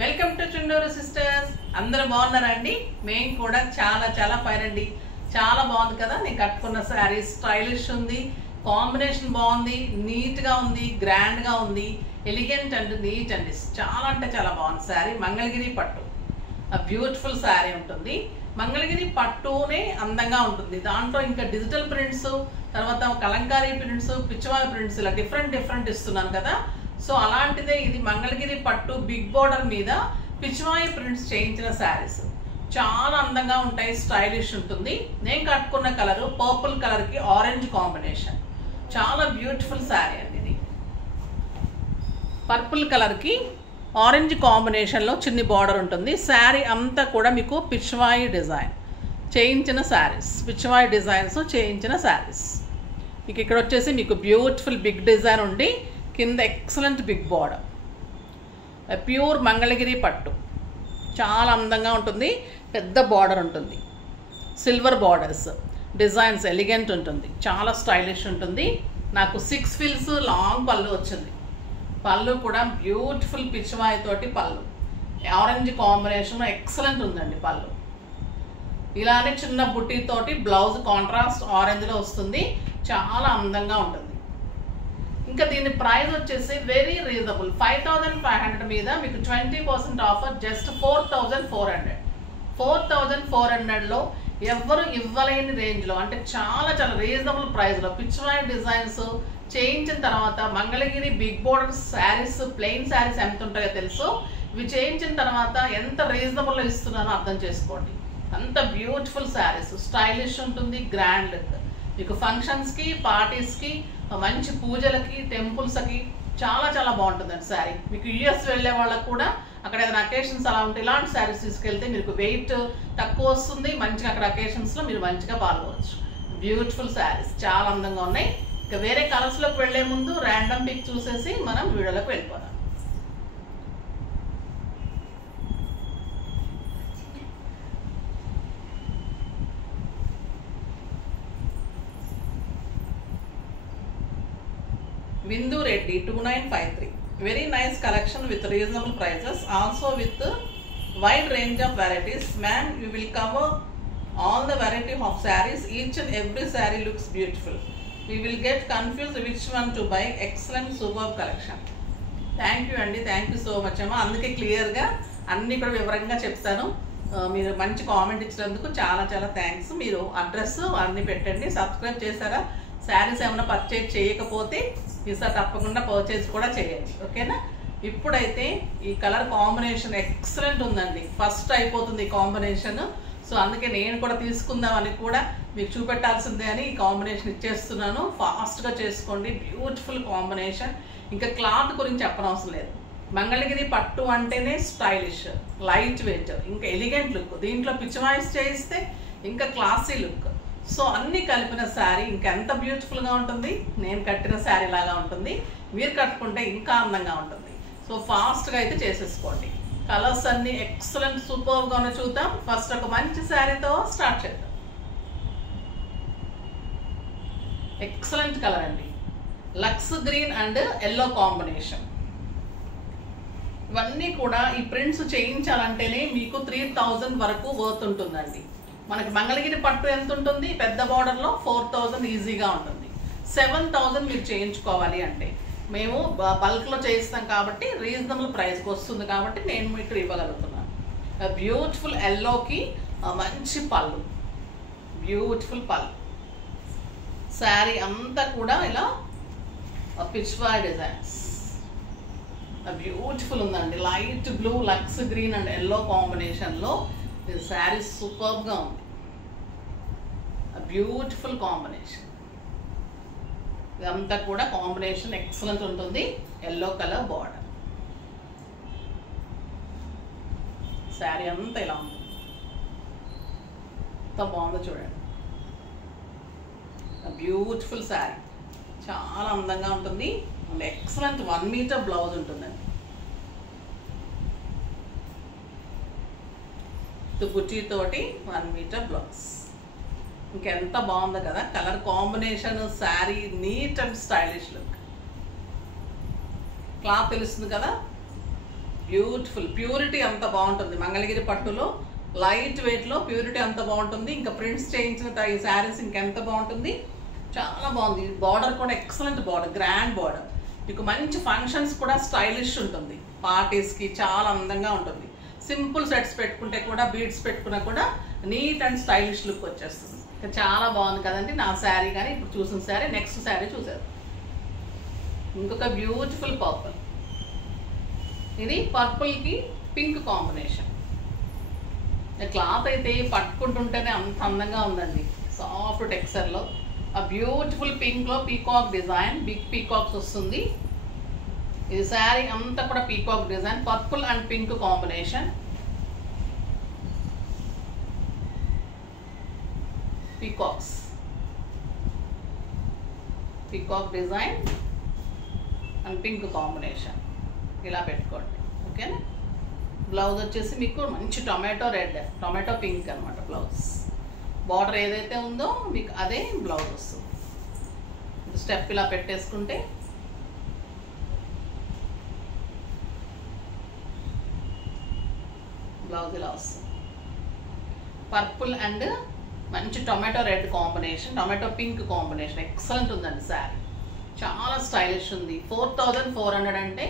Welcome to Chunduru sisters. అందరూ బాగున్నారా అండి? మేము కూడా చాలా ఫైన్ అండి. చాలా బాగుంది కదా. నేను కట్టుకున్న శారీ స్టైలిష్ ఉంది, కాంబినేషన్ బాగుంది, నీట్ గా ఉంది, గ్రాండ్ గా ఉంది, ఎలిగెంట్ అండ్ నీట్ అండి. చాలా అంటే చాలా బాగుంది శారీ. మంగళగిరి పట్టు, బ్యూటిఫుల్ శారీ ఉంటుంది. మంగళగిరి పట్టునే అందంగా ఉంటుంది. దాంట్లో ఇంకా డిజిటల్ ప్రింట్స్, తర్వాత కలంకారీ ప్రింట్స్, పిచ్చివారి ప్రింట్స్, ఇలా డిఫరెంట్ ఇస్తున్నాను కదా. సో అలాంటిదే ఇది మంగళగిరి పట్టు బిగ్ బోర్డర్ మీద పిచ్చివాయి ప్రింట్స్ చేయించిన శారీస్. చాలా అందంగా ఉంటాయి, స్టైలిష్ ఉంటుంది. నేను కట్టుకున్న కలర్ పర్పుల్ కలర్ కి ఆరెంజ్ కాంబినేషన్. చాలా బ్యూటిఫుల్ శారీ అండి ఇది. పర్పుల్ కలర్ కి ఆరెంజ్ కాంబినేషన్లో చిన్ని బార్డర్ ఉంటుంది. శారీ అంతా కూడా మీకు పిచ్చివాయి డిజైన్ చేయించిన శారీస్, పిచ్చివాయి డిజైన్స్ చేయించిన శారీస్. ఇక్కడ వచ్చేసి మీకు బ్యూటిఫుల్ బిగ్ డిజైన్ ఉండి కింద excellent big border, pure Mangalagiri పట్టు. చాలా అందంగా ఉంటుంది, పెద్ద బార్డర్ ఉంటుంది, సిల్వర్ బార్డర్స్, డిజైన్స్ ఎలిగెంట్ ఉంటుంది, చాలా స్టైలిష్ ఉంటుంది. నాకు 6 ఫిల్స్ లాంగ్ పళ్ళు వచ్చింది. పళ్ళు కూడా బ్యూటిఫుల్ పిచ్చివాయి తోటి పళ్ళు, ఆరెంజ్ కాంబినేషన్ ఎక్సలెంట్ ఉందండి పళ్ళు. ఇలానే చిన్న బుట్టీతోటి బ్లౌజ్ కాంట్రాస్ట్ ఆరెంజ్లో వస్తుంది, చాలా అందంగా ఉంటుంది. ఇంకా దీని ప్రైస్ వచ్చేసి వెరీ రీజనబుల్. 5500 మీద మీకు 20% ఆఫర్, జస్ట్ 4400. 4400లో ఎవ్వరు ఇవ్వలేని రేంజ్లో, అంటే చాలా రీజనబుల్ ప్రైస్లో పిచ్చివాయి డిజైన్స్ చేయించిన తర్వాత Mangalagiri big border saris, plain saris ఎంత ఉంటాయో తెలుసు. ఇవి చేయించిన తర్వాత ఎంత రీజనబుల్లో ఇస్తున్నానో అర్థం చేసుకోండి. అంత బ్యూటిఫుల్ శారీస్, స్టైలిష్ ఉంటుంది, గ్రాండ్ లుక్. మీకు ఫంక్షన్స్కి, పార్టీస్కి, మంచి పూజలకి, టెంపుల్స్కి చాలా బాగుంటుందండి శారీ. మీకు యూఎస్ వెళ్ళే వాళ్ళకు కూడా అక్కడ ఏదైనా అకేషన్స్ అలా ఉంటే ఇలాంటి శారీస్ తీసుకెళ్తే మీకు వెయిట్ తక్కువ వస్తుంది, మంచిగా అక్కడ అకేషన్స్లో మీరు మంచిగా పాల్గొవచ్చు. బ్యూటిఫుల్ శారీస్ చాలా అందంగా ఉన్నాయి. ఇక వేరే కలర్స్లోకి వెళ్లే ముందు ర్యాండమ్ పిక్ చూసేసి మనం వీడియోలోకి వెళ్ళిపోదాం. Vindu Reddy 2953. Very nice collection with reasonable prices, also with wide range of varieties. Ma'am, we will cover all the variety of sarees. Each and every saree looks beautiful. We will get confused which one to buy. Excellent, superb collection. Thank you అండి, thank you so much అమ్మా. అందుకే క్లియర్గా అన్ని కూడా వివరంగా చెప్తాను. మీరు మంచి కామెంట్ ఇచ్చినందుకు చాలా థ్యాంక్స్. మీరు అడ్రస్ అన్నీ పెట్టండి. సబ్స్క్రైబ్ చేశారా? శారీస్ ఏమైనా పర్చేజ్ చేయకపోతే ఈసారి తప్పకుండా పర్చేజ్ కూడా చేయండి, ఓకేనా? ఇప్పుడైతే ఈ కలర్ కాంబినేషన్ ఎక్సలెంట్ ఉందండి. ఫస్ట్ అయిపోతుంది ఈ కాంబినేషన్. సో అందుకే నేను కూడా తీసుకుందామని కూడా మీకు చూపెట్టాల్సిందే అని ఈ కాంబినేషన్ ఇచ్చేస్తున్నాను. ఫాస్ట్గా చేసుకోండి. Beautiful combination. ఇంకా క్లాత్ గురించి చెప్పనవసరం లేదు. మంగళగిరి పట్టు అంటేనే స్టైలిష్, లైట్ వెయిట్, ఇంకా ఎలిగెంట్ లుక్. దీంట్లో పిచ్చివాయిస్ చేయిస్తే ఇంకా క్లాసీ లుక్. సో అన్నీ కలిపిన శారీ ఇంకెంత బ్యూటిఫుల్గా ఉంటుంది. నేను కట్టిన శారీ లాగా ఉంటుంది, మీరు కట్టుకుంటే ఇంకా అందంగా ఉంటుంది. సో ఫాస్ట్గా అయితే చేసేసుకోండి. కలర్స్ అన్నీ ఎక్సలెంట్, సూపర్గానే చూద్దాం. ఫస్ట్ ఒక మంచి శారీతో స్టార్ట్ చేద్దాం. ఎక్సలెంట్ కలర్ అండి, lux green and yellow combination. ఇవన్నీ కూడా ఈ ప్రింట్స్ చేయించాలంటేనే మీకు 3000 వరకు వర్త్ ఉంటుందండి. మనకి మంగళగిరి పట్టు ఎంత ఉంటుంది? పెద్ద బార్డర్లో 4000 ఈజీగా ఉంటుంది. 7000 మీరు చేయించుకోవాలి అంటే మేము బల్క్లో చేయిస్తాం కాబట్టి రీజనబుల్ ప్రైస్కి వస్తుంది కాబట్టి నేను ఇక్కడ ఇవ్వగలుగుతున్నాను. బ్యూటిఫుల్ ఎల్లోకి మంచి పళ్ళు, బ్యూటిఫుల్ పళ్ళు. శారీ అంతా కూడా ఇలా పిచ్వాయ్ డిజైన్స్, బ్యూటిఫుల్ ఉందండి. Light blue, lux green and yellow కాంబినేషన్లో ఇది శారీ సూపర్గా ఉంది. Beautiful combination. ఇదంతా కూడా కాంబినేషన్ ఎక్సలెంట్ ఉంటుంది. ఎల్లో కలర్ బార్డర్, శారీ అంతా ఇలా ఉంది. ఎంత బాగుందో చూడండి. బ్యూటిఫుల్ శారీ, చాలా అందంగా ఉంటుంది అండ్ ఎక్సలెంట్ 1 మీటర్ బ్లౌజ్ ఉంటుందండి. బుట్టీతోటి 1 మీటర్ బ్లౌజ్. ఇంకెంత బాగుంది కదా. Colour combination, sari neat and stylish look. Cloth తెలుస్తుంది కదా. బ్యూటిఫుల్ ప్యూరిటీ అంత బాగుంటుంది. మంగళగిరి పట్టులో లైట్ వెయిట్లో ప్యూరిటీ అంత బాగుంటుంది. ఇంకా ప్రింట్స్ చేయించిన ఈ శారీస్ ఇంకెంత బాగుంటుంది. చాలా బాగుంది. బార్డర్ కూడా ఎక్సలెంట్ బార్డర్, గ్రాండ్ బార్డర్. మీకు మంచి ఫంక్షన్స్ కూడా స్టైలిష్ ఉంటుంది. పార్టీస్కి చాలా అందంగా ఉంటుంది. సింపుల్ సెట్స్ పెట్టుకుంటే కూడా, బీడ్స్ పెట్టుకున్నా కూడా నీట్ అండ్ స్టైలిష్ లుక్ వచ్చేస్తుంది. చాలా బాగుంది కదండి నా శారీ. కానీ ఇప్పుడు చూసిన శారీ, నెక్స్ట్ శారీ చూసారు. ఇంకొక బ్యూటిఫుల్ పర్పుల్. ఇది పర్పుల్కి పింక్ కాంబినేషన్. క్లాత్ అయితే పట్టుకుంటుంటేనే అంత అందంగా ఉందండి. సాఫ్ట్ టెక్స్చర్లో ఆ బ్యూటిఫుల్ పింక్లో పీకాక్ డిజైన్, బిగ్ పీకాక్స్ వస్తుంది. ఇది శారీ అంతా కూడా peacock design, purple and pink combination. Peacocks, peacock design and pink combination ఇలా పెట్టుకోండి. ఓకేనా. బ్లౌజ్ వచ్చేసి మీకు మంచి టొమాటో రెడ్, టొమాటో పింక్ అనమాట బ్లౌజ్. బార్డర్ ఏదైతే ఉందో మీకు అదే బ్లౌజ్ వస్తుంది. స్టెప్ ఇలా పెట్టేసుకుంటే బ్లౌజ్ ఇలా వస్తుంది. పర్పుల్ అండ్ మంచి tomato red combination, tomato pink combination excellent ఉందండి శారీ. చాలా స్టైలిష్ ఉంది. 4400 అంటే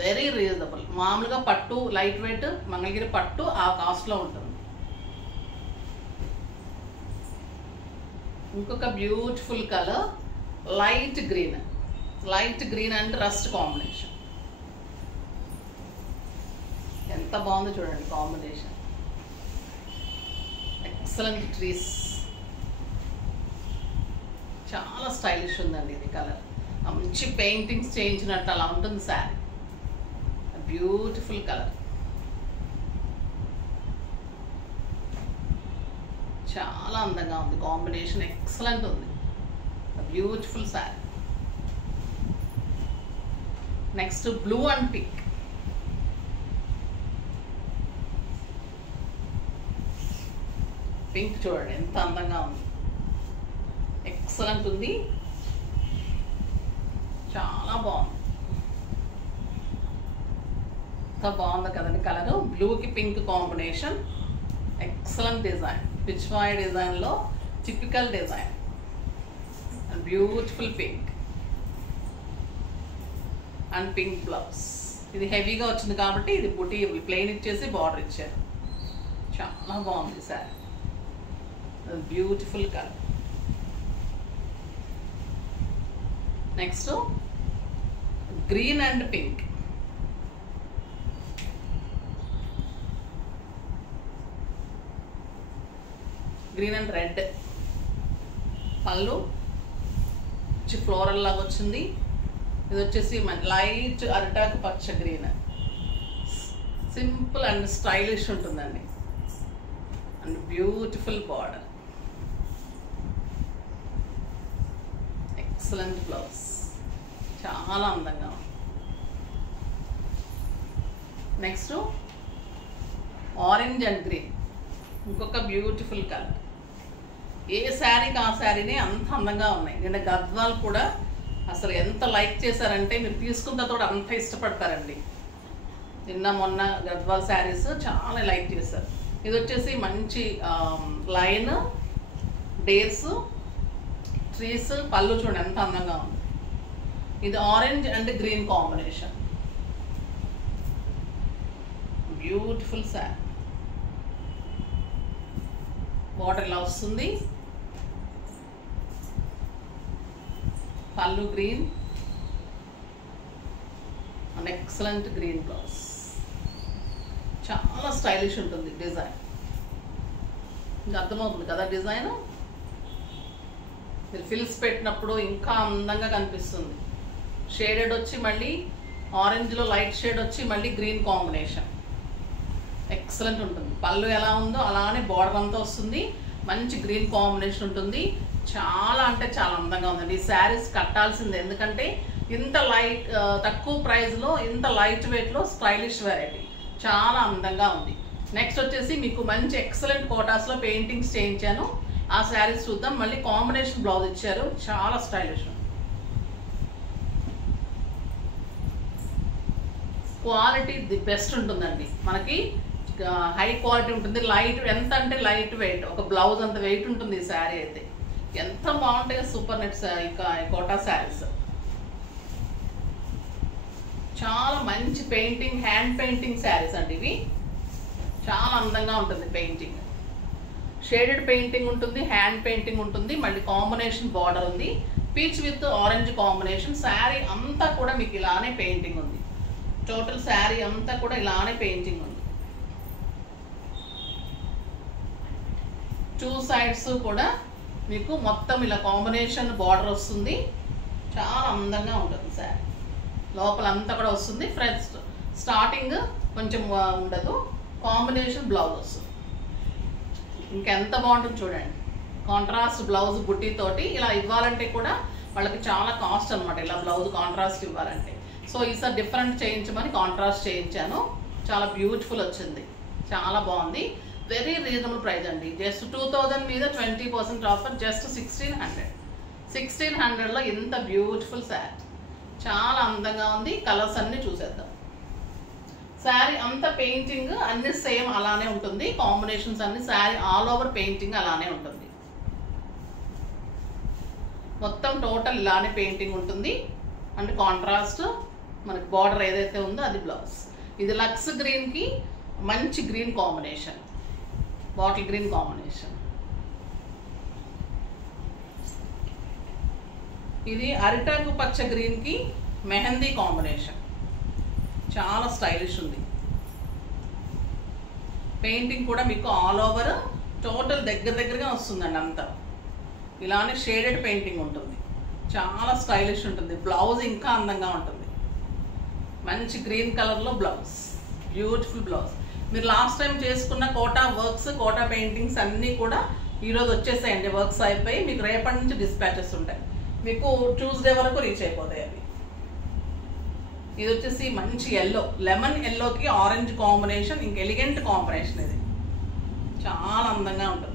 వెరీ రీజనబుల్. మామూలుగా పట్టు లైట్ వెయిట్ మంగళగిరి పట్టు ఆ కాస్ట్లో ఉంటుంది. ఇంకొక beautiful colour light green, light green and rust combination. ఎంత బాగుందో చూడండి కాంబినేషన్. ఎక్సలెంట్ ట్రీస్, చాలా స్టైలిష్ ఉందండి ఇది కలర్. మంచి పెయింటింగ్స్ చేయించినట్టు అలా ఉంటుంది శారీ. బ్యూటిఫుల్ కలర్, చాలా అందంగా ఉంది కాంబినేషన్. ఎక్సలెంట్ ఉంది, beautiful sari. Next blue and pink. Pink చూడండి ఎంత అందంగా ఉంది. ఎక్సలెంట్ ఉంది, చాలా బాగుంది. ఎంత బాగుంది కదండి కలరు. బ్లూకి pink combination, excellent design. Pichwai డిజైన్లో typical design and beautiful pink and pink blouse. ఇది హెవీగా వచ్చింది కాబట్టి ఇది బుటీ ప్లెయిన్ ఇచ్చేసి బార్డర్ ఇచ్చారు. చాలా బాగుంది sir. Beautiful colour. Next green and pink. Green and red పళ్ళు ఫ్లోరల్ లాగా వచ్చింది. ఇది వచ్చేసి లైట్ అరిటాకు పచ్చ గ్రీన్. సింపుల్ అండ్ స్టైలిష్ ఉంటుందండి and beautiful border. Excellent blouse, చాలా అందంగా ఉంది. నెక్స్ట్ ఆరెంజ్ అండ్ గ్రీన్, ఇంకొక బ్యూటిఫుల్ కలర్. ఏ శారీకి ఆ శారీనే అంత అందంగా ఉన్నాయి. నిన్న గద్వాల్ కూడా అసలు ఎంత లైక్ చేశారంటే మీరు తీసుకున్న తర్వాత అంత ఇష్టపడతారండి. నిన్న మొన్న గద్వాల్ శారీస్ చాలా లైక్ చేశారు. ఇది వచ్చేసి మంచి లైన్ డేర్స్ ట్రీస్ పళ్ళు చూడండి ఎంత అందంగా ఉంది. ఇది orange and green combination, beautiful sari. Border ఇలా వస్తుంది. పళ్ళు green and excellent green blouse. చాలా స్టైలిష్ ఉంటుంది డిజైన్. ఇంకా అర్థమవుతుంది కదా డిజైన్. మీరు ఫిల్స్ పెట్టినప్పుడు ఇంకా అందంగా కనిపిస్తుంది. షేడెడ్ వచ్చి మళ్ళీ ఆరెంజ్లో లైట్ షేడ్ వచ్చి మళ్ళీ గ్రీన్ కాంబినేషన్. ఎక్సలెంట్ ఉంటుంది. పళ్ళు ఎలా ఉందో అలానే బార్డర్ అంతా వస్తుంది. మంచి గ్రీన్ కాంబినేషన్ ఉంటుంది. చాలా అంటే చాలా అందంగా ఉందండి. ఈ శారీస్ కట్టాల్సిందే, ఎందుకంటే ఇంత లైట్ తక్కువ ప్రైస్లో ఇంత లైట్ వెయిట్లో స్టైలిష్ వెరైటీ చాలా అందంగా ఉంది. నెక్స్ట్ వచ్చేసి మీకు మంచి ఎక్సలెంట్ కోటాస్లో పెయింటింగ్స్ చేయించాను. ఆ శారీస్ చూద్దాం. మళ్ళీ కాంబినేషన్ బ్లౌజ్ ఇచ్చారు, చాలా స్టైలిష్ ఉంది. క్వాలిటీ ది బెస్ట్ ఉంటుందండి. మనకి హై క్వాలిటీ ఉంటుంది. లైట్ ఎంత అంటే లైట్ వెయిట్, ఒక బ్లౌజ్ అంత వెయిట్ ఉంటుంది ఈ శారీ అయితే. ఎంత బాగుంటాయి సూపర్ నెట్స్ కోటా శారీస్. చాలా మంచి పెయింటింగ్, హ్యాండ్ పెయింటింగ్ శారీస్ అండి ఇవి. చాలా అందంగా ఉంటుంది పెయింటింగ్. షేడెడ్ పెయింటింగ్ ఉంటుంది, హ్యాండ్ పెయింటింగ్ ఉంటుంది, మళ్ళీ కాంబినేషన్ బార్డర్ ఉంది. Peach with orange combination. Sari అంతా కూడా మీకు ఇలానే పెయింటింగ్ ఉంది. టోటల్ శారీ అంతా కూడా ఇలానే పెయింటింగ్ ఉంది. 2 సైడ్స్ కూడా మీకు మొత్తం ఇలా కాంబినేషన్ బార్డర్ వస్తుంది. చాలా అందంగా ఉంటుంది శారీ. లోపల అంతా కూడా వస్తుంది. ఫ్రంట్ స్టార్టింగ్ కొంచెం ఉండదు, కాంబినేషన్ బ్లౌజ్ వస్తుంది. ఇంకెంత బాగుంటుంది చూడండి. కాంట్రాస్ట్ బ్లౌజ్ బుట్టీతోటి ఇలా ఇవ్వాలంటే కూడా వాళ్ళకి చాలా కాస్ట్ అనమాట, ఇలా బ్లౌజ్ కాంట్రాస్ట్ ఇవ్వాలంటే. సో ఈసారి డిఫరెంట్ చేయించమని కాంట్రాస్ట్ చేయించాను. చాలా బ్యూటిఫుల్ వచ్చింది, చాలా బాగుంది. వెరీ రీజనబుల్ ప్రైస్ అండి. జస్ట్ 2000 మీద 20% ఆఫర్. జస్ట్ 1600. 1600లో ఇంత బ్యూటిఫుల్ శారీ. చాలా అందంగా ఉంది. కలర్స్ అన్నీ చూసేద్దాం. శారీ అంతా పెయింటింగ్ అన్ని సేమ్ అలానే ఉంటుంది. కాంబినేషన్స్ అన్ని శారీ ఆల్ ఓవర్ పెయింటింగ్ అలానే ఉంటుంది. మొత్తం టోటల్ ఇలానే పెయింటింగ్ ఉంటుంది. అంటే కాంట్రాస్ట్ మనకి బార్డర్ ఏదైతే ఉందో అది బ్లౌజ్. ఇది లక్స్ గ్రీన్కి మంచి green combination, bottle green combination. ఇది అరిటాకు పచ్చ గ్రీన్కి మెహందీ కాంబినేషన్. చాలా స్టైలిష్ ఉంది. పెయింటింగ్ కూడా మీకు ఆల్ ఓవర్ టోటల్ దగ్గరగా వస్తుందండి అంతా. ఇలానే షేడెడ్ పెయింటింగ్ ఉంటుంది. చాలా స్టైలిష్ ఉంటుంది. బ్లౌజ్ ఇంకా అందంగా ఉంటుంది. మంచి గ్రీన్ కలర్లో బ్లౌజ్, బ్యూటిఫుల్ బ్లౌజ్. మీరు లాస్ట్ టైం చేసుకున్న కోటా వర్క్స్, కోటా పెయింటింగ్స్ అన్నీ కూడా ఈరోజు వచ్చేసాయండి. వర్క్స్ అయిపోయి మీకు రేపటి నుంచి డిస్పాచెస్ ఉంటాయి. మీకు ట్యూస్డే వరకు రీచ్ అయిపోతాయి అవి. ఇది వచ్చేసి మంచి ఎల్లో, లెమన్ ఎల్లోకి ఆరెంజ్ కాంబినేషన్. ఇంక ఎలిగెంట్ కాంబినేషన్. ఇది చాలా అందంగా ఉంటుంది.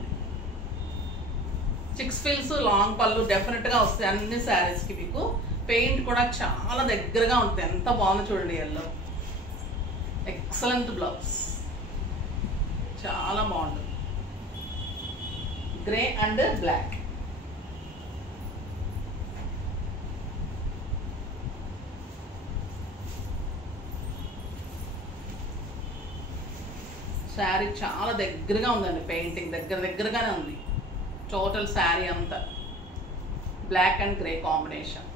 6 ఫీల్స్ లాంగ్ పళ్ళు డెఫినెట్గా వస్తాయి అన్ని శారీస్కి. మీకు పెయింట్ కూడా చాలా దగ్గరగా ఉంటుంది. ఎంత బాగుందో చూడండి. ఎల్లో ఎక్సలెంట్ బ్లౌజ్, చాలా బాగుంటుంది. Grey and black. శారీ చాలా దగ్గరగా ఉందండి. పెయింటింగ్ దగ్గరగానే ఉంది. టోటల్ శారీ అంతా black and grey combination.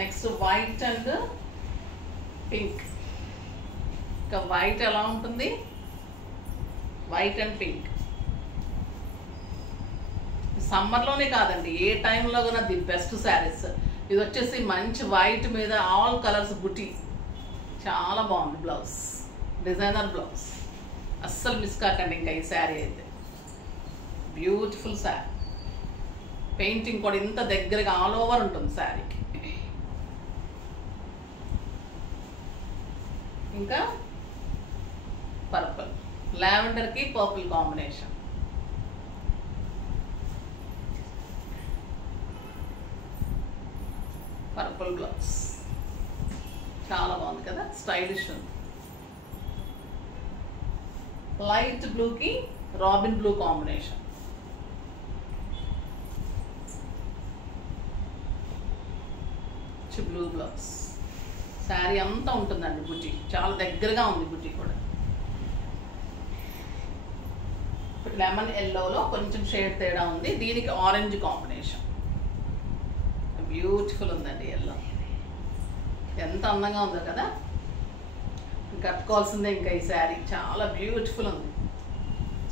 Next white and pink. ఇంకా వైట్ ఎలా ఉంటుంది? White and pink. సమ్మర్లోనే కాదండి, ఏ టైంలో కూడా ది బెస్ట్ శారీస్. ఇది వచ్చేసి మంచి వైట్ మీద ఆల్ కలర్స్ బుటీ. చాలా బాగుంది బ్లౌజ్, డిజైనర్ బ్లౌజ్. అస్సలు మిస్ కాకండి ఇంకా ఈ శారీ అయితే. బ్యూటిఫుల్ శారీ. పెయింటింగ్ కూడా ఇంత దగ్గరగా ఆల్ ఓవర్ ఉంటుంది శారీకి. ఇంకా పర్పుల్, లావెండర్కి పర్పుల్ కాంబినేషన్. పర్పుల్ బ్లౌజ్ చాలా బాగుంది కదా, స్టైలిష్ ఉంది. లైట్ బ్లూకి robin blue combination. Blue blouse. Sari అంతా ఉంటుందండి బుటీ, చాలా దగ్గరగా ఉంది బుటీ కూడా. లెమన్ ఎల్లోలో కొంచెం షేడ్ తేడా ఉంది. దీనికి ఆరెంజ్ కాంబినేషన్. బ్యూటిఫుల్ ఉందండి ఎల్లో. ఎంత అందంగా ఉందో కదా, కట్టుకోవాల్సిందే ఇంకా ఈ శారీ. చాలా బ్యూటిఫుల్ ఉంది.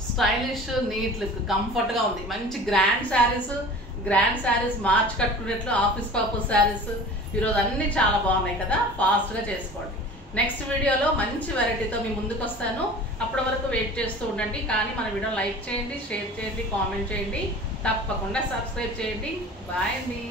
స్టైలిష్, నీట్ లుక్, కంఫర్ట్గా ఉంది. మంచి గ్రాండ్ శారీస్ మార్చి కట్టుకునేట్లు, ఆఫీస్ పర్పస్ శారీస్ ఈరోజు అన్నీ చాలా బాగున్నాయి కదా. ఫాస్ట్గా చేసుకోండి. నెక్స్ట్ వీడియోలో మంచి వెరైటీతో మీ ముందుకు వస్తాను. అప్పటి వరకు వెయిట్ చేస్తూ ఉండండి. కానీ మన వీడియో లైక్ చేయండి, షేర్ చేయండి, కామెంట్ చేయండి, తప్పకుండా సబ్స్క్రైబ్ చేయండి. బాయ్ అండి.